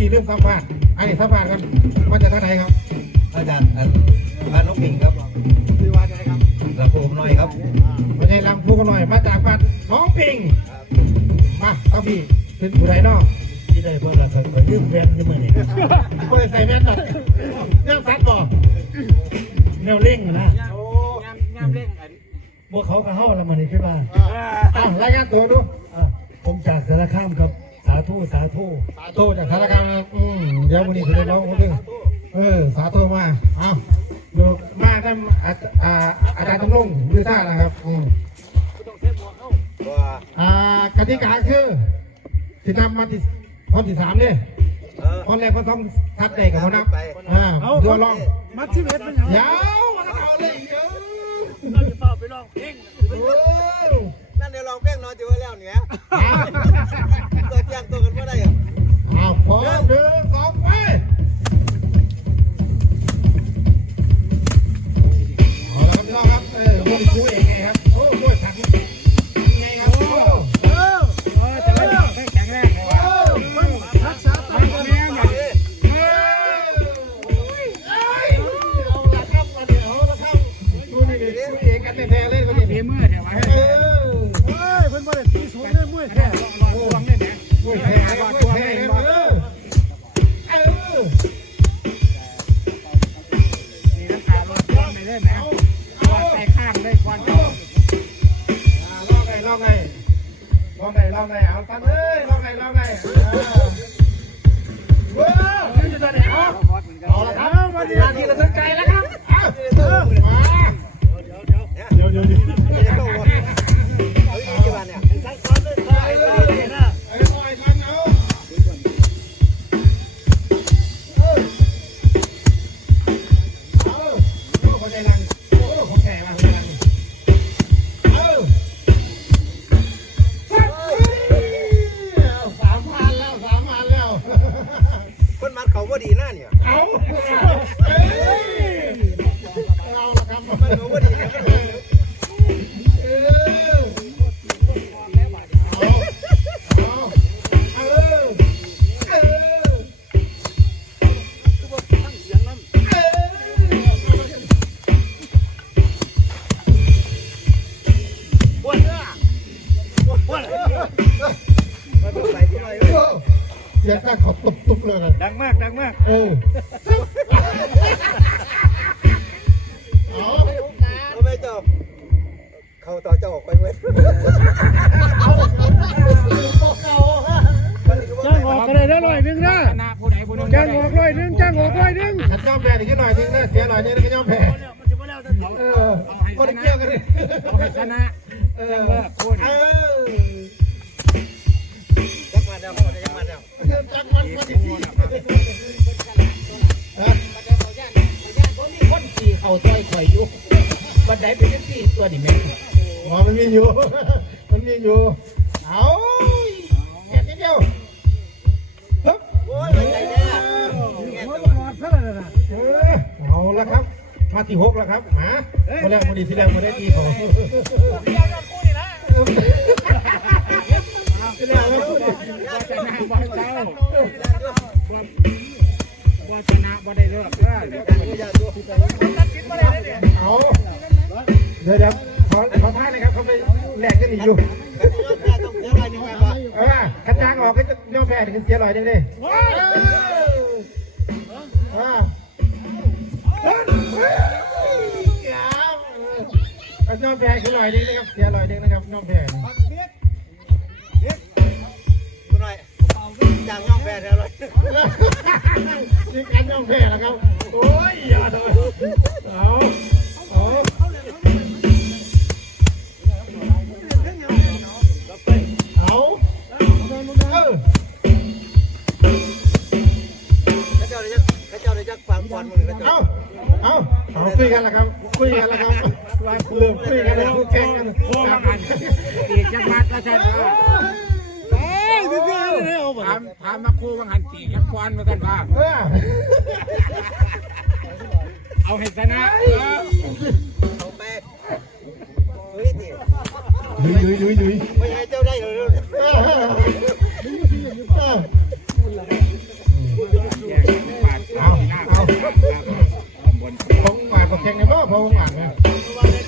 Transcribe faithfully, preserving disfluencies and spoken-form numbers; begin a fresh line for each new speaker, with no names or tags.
กี้เรื่องสัมภาษณ์ไอ้สัมภาษณ์กันมาจากท่าไหนครับ
อาจารย์อันบ้านนกปิงครับ
คือว่าไงครับ
ลำโพงน้อยครับ
ไม่ใช่ลำพูกันหน่อยมาจากบ้านน้องปิงมาเอาพี่เป็นผู้ใดนอก
ที่ได้เพื่อนเราเคยยืมแว่นที่มือนี่
ก็เลยใส่แว่นหน่อยเรื่องซัดบ่
แนวเล่งนะ
โอ้งามงามเล่งอัน
พวกเขาก็เข้าแล้วมันนี่ขึ้นมา
อ้าวรายงานตัวดู
ผมจากสารคามครับสาธุสาธุ
สาธุจากสารคามอืมเดี๋ยววันนี้คุณจะร้องคนนึงเออสาธุมาเอาดูมาท่านอาจารย์ตำรงยืดท่านะครับอืมอ่ากติกาคือสินำมาที่ข้อที่สามเนี่ยคนแรกก็ต้องทัดเตะกับเขานับอ่าดูลอง
มัดชีวิตมัน
ยาวมันเอาเลยเยอะ
เราจะเฝ้าไปลองเพลง
นั่นเดี๋ยวลองเพลงนอนอยู่ว่าแล้วเนี่ยตัวเจียงตัวกันไม่ได้เหรอ
อ้าวพอเดินสองไปเอาละครับพี่น้องครับเออพวกคุยเองไงครับโอ้คุยถังไงครับโอ้
เออจะไม่ไม่แข็งแรงเลยว่ะรักษาตัวเองอย่างนี้
เอาละครับมาเดี๋ยวเอาละครับดูนี่ดิคุยเองกันแท้ๆเลยเขาเนี่ย
เมื่อเดี๋ยวมาเออเฮ้ยเพิ่นบ่ได้ตีสวนได้มื้อแท้ลองลองได้ไหม
คุยแท้คุยแท้เออเออ
นี่นักข่าวลองได้เลยไหมวางใส่ข้างได้ควันเก่า
ลองไงลองไงลองไงลองไงเอาตั้งเลยลองไงลองไงว้าวนี่จะได้เอาเอาละครับมาดีนาทีละสนใจแล้วครับเอามา
เดี๋ยวเดี๋ยวเดี๋ยวเดี๋ยวเดี๋ยวเดี๋ยวเอาอีกกี่วันเนี่ยทั้งซ้อนเลยซ้อนเลยนะ
ไอ้บอยมันเอาเออเอาโอ้คนใจรังโอ้คนแก่มาคนใจรังเออสามพันแล้วสามพันแล้ว
คนมัดเขาว่าดีหน้าเนี่ย
เอาเอ้ยเราละครับ
มันเขาว่าดีนะ
เออเอาเอาเออเออ
ตั้งเสียงน้ำวนเนี่ยวนมันต้องใส่ที่ไหน
เสียงการขอบตุบๆเลยนะ
ดังมากดังมาก
เออเอา
เอาไปเจ้าเขาต่อเจ้าออกไปเว้ย
จ้างออกก็ได้ร้อยหนึ่งนะจ้างออกร้อยหนึ่งจ้างออกร้อยหนึ่ง
ฉันยอมแพ้อีกหน่อยนึงนะเสียหน่อยนึงก็ยอมแพ้เออคนเกี่ยวกันเลย
เอาให้ชนะ
เออเออ
ยักมาเดียวยักมาเดียว
จักมันมาดิสิ
คนขี่เขาซอยข่อยอยู่บันไดเป็นสี่ตัวนี่แม่
อ๋อมันมีอยู่มันมีอยู่เอาแค่นิดเดียวฮึบ
โอ้ยไม่ใช่เนี่ย
เอาละครับมาที่หกแล้วครับมามาแล้วมาดีที่แล้วมาได้ตีเขาที่แล้วแล้วพูด
ว่าชนะบ่เจ้าว่าชนะบ่ได้เลิกเด้อ
เอาเดี๋ยวเดี๋ยวขอขอท่าหน่อยครับเขาไปแหลกกันอีกอยู่เออขันยางออกก็จะย่อแพ้ถึงเสียลอยนึงเลยว้าวย่อแพ้คือลอยนึงนะครับเสียลอยนึงนะครับย่อแพ้
คุณหน่อยจางย่องแพ้แล้วเลย
นี่การย่อแพ้แล้วครับโอ้ยอย่าเลยเอาเอาเอาเออ
ข้าเจ้าเลยจะข้าเจ้าเลยจะฟังบอลมึงข้าเจ้า
เอาเอาเอาคุยกันแล้วครับคุยกันแล้วครับเริ่มคุยกันแล้วแข่งกัน
โอ้บังหันตีจังหวัดละใช่ไหมเอ้ยพี่พี่เลยเอาถามถามมาครูบังหันตีจังหวัดมากันว่าเอาให้ชนะ
เอาไปเฮ้ยตี
ดุยดุยดุยดุย
ไม่ให้เจ้าได้เลย
กับแข่งในรอบพอผมอ่านไหม
ว่าใน